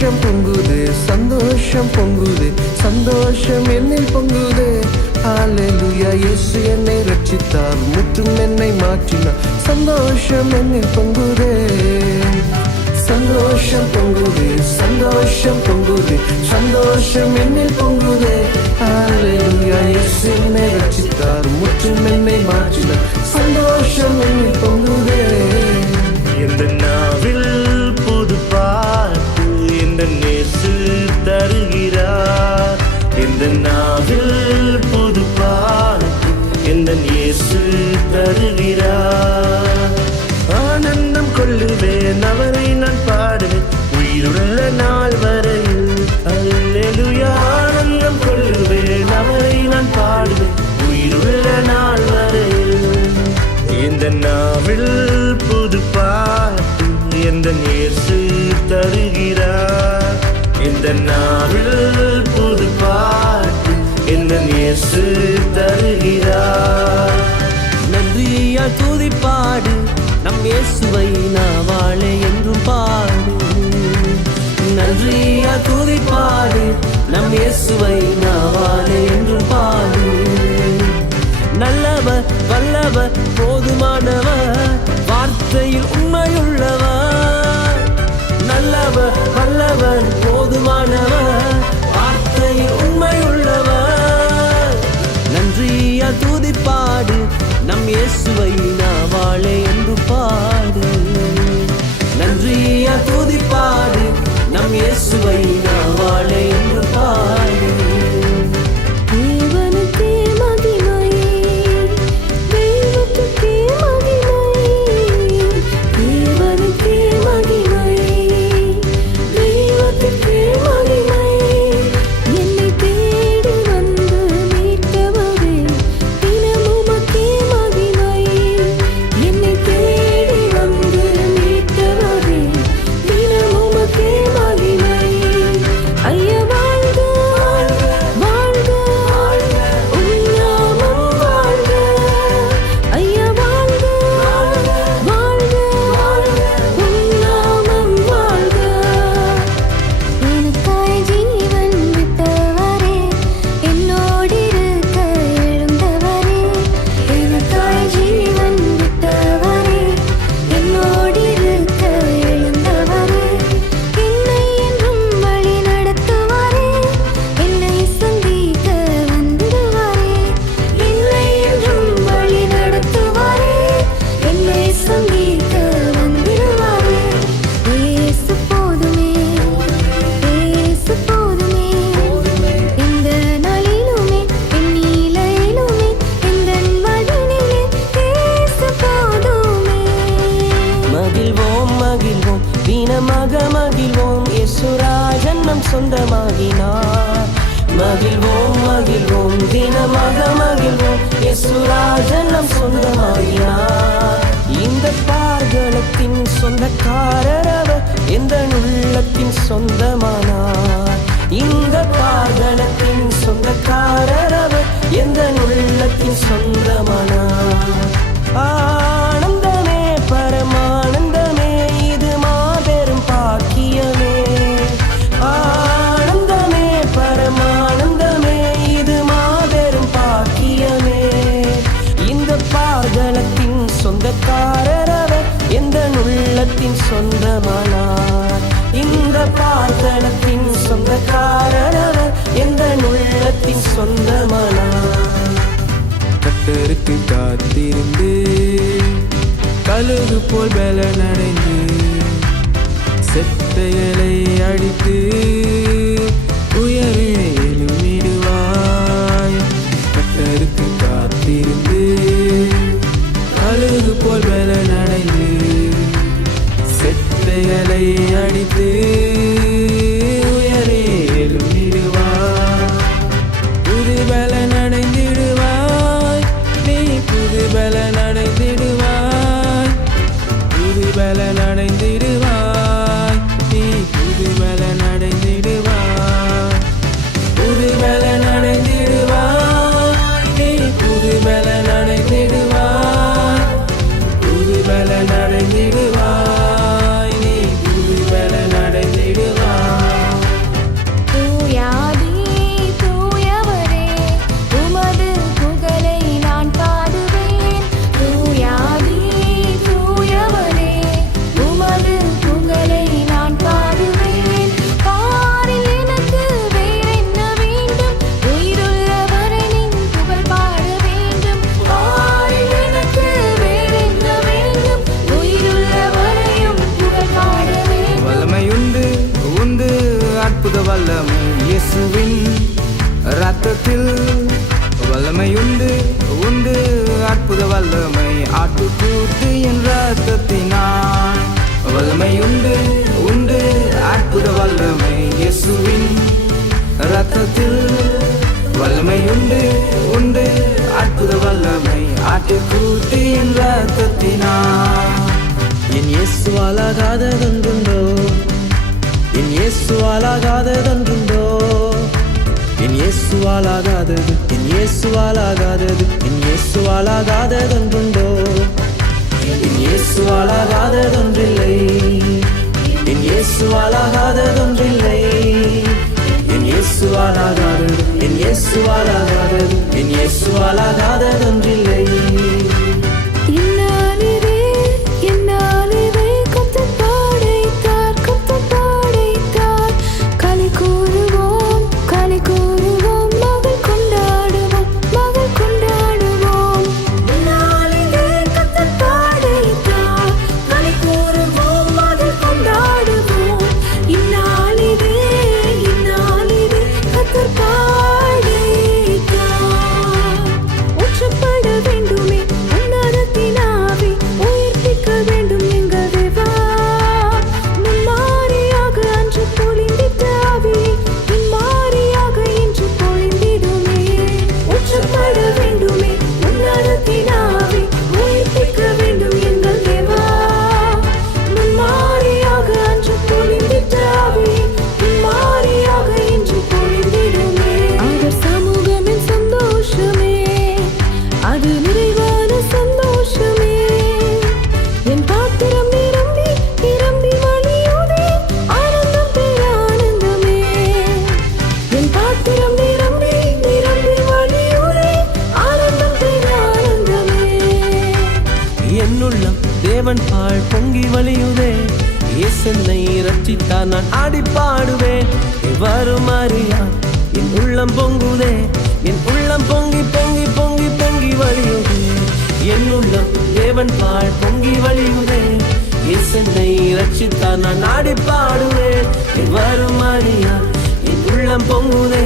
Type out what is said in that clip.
சந்தோஷம் பொங்குது சந்தோஷம் பொங்குது சந்தோஷம் என்னில் பொங்குது. ஹalleluya இயேசு என்னை ரட்சித்தார் முற்றும் என்னை மாற்றினார். சந்தோஷம் என்னில் பொங்குதே. சந்தோஷம் பொங்குது சந்தோஷம் பொங்குது சந்தோஷம் என்னில் பொங்குதே. ஹalleluya இயேசு என்னை ரட்சித்தார் முற்றும் என்னை மாற்றினார். சந்தோஷம் என்னில் பொங்குதே. இந்த நாவில் நாவில் புது பாட்டு எந்த நேசு தருகிறார். இந்த நாவில் புது பாட்டு எந்த நேசு தருகிறார். நன்றியா துதிப்பாடு நம் இயேசுவை நாவாழே என்றும் பாடு. நன்றியா துதிப்பாடு நம் இயேசுவை நாவாழே என்றும் பாடு. நல்லவர் வல்லவர் போதுமானவர். வார்த்தையில் உண்மையுள்ளவர் நல்லவர் வல்லவர் போதுமானவர். வார்த்தையில் உண்மையுள்ளவர் நன்றியா துதிப்பாடு நம் இயேசுவை நாவாழே என்று பாடு. மகிழ்வோம் யேசுராஜன் நம் சொந்தமாகினார். மகிழ்வோம் மகிழ்வோம் தினமாக மகிழ்வோம் யேசுராஜன் நம் சொந்தமாகினார். இந்த பார்கலத்தின் சொந்தக்காரர் அவர் எந்த உள்ளத்தின் சொந்தமானார். இந்த பார்கலத்தின் சொந்தக்காரர் அவர் எந்த உள்ளத்தின் சொந்தமானார். ஆ சொந்தமானார். இந்த பிரார்த்தனத்தின் சொந்தக்காரர் எந்த உள்ளத்தின் சொந்தமானார். கட்டருக்கு காத்திருந்து கழுகு போல் பலனடைந்து செத்தைகளை அடித்து உயரிலே வல்லமை ஆட்டுக்கூத்து என் ரத்தத்தினான் வல்லமை உண்டு உண்டு அற்புத வல்லமை இயேசுவின் ரத்தத்தில் வல்லமை உண்டு உண்டு அற்புத வல்லமை ஆட்டுக்கூத்து என் ரத்தத்தினான் என் இயேசு ஆகாததொன்றுண்டோ என் இயேசு ஆகாததொன்றுண்டோ என் இயேசுவாலாகாதது என் இயேசுவாலாகாதது என் இயேசுவாலாகாததொன்றுண்டோ? என் இயேசுவாலாகாததொன்றில்லை. என் இயேசுவாலாகாததொன்றில்லை. என் இயேசுவாலாகாதது என் இயேசுவாலாகாதது என் இயேசுவாலாகாததொன்றில்லை. பாடுவேன் வரும் அறியா என் உள்ளம் பொங்குதே. என் உள்ளம் பொங்கி பொங்கி பொங்கி பொங்கி வழியுதே. என் உள்ளம் தேவன் பாழ் பொங்கி வழியுதே. இசனை ரட்சித்தார் நான் ஆடி பாடுவேன். வரும் அறியா என் உள்ளம் பொங்குதே.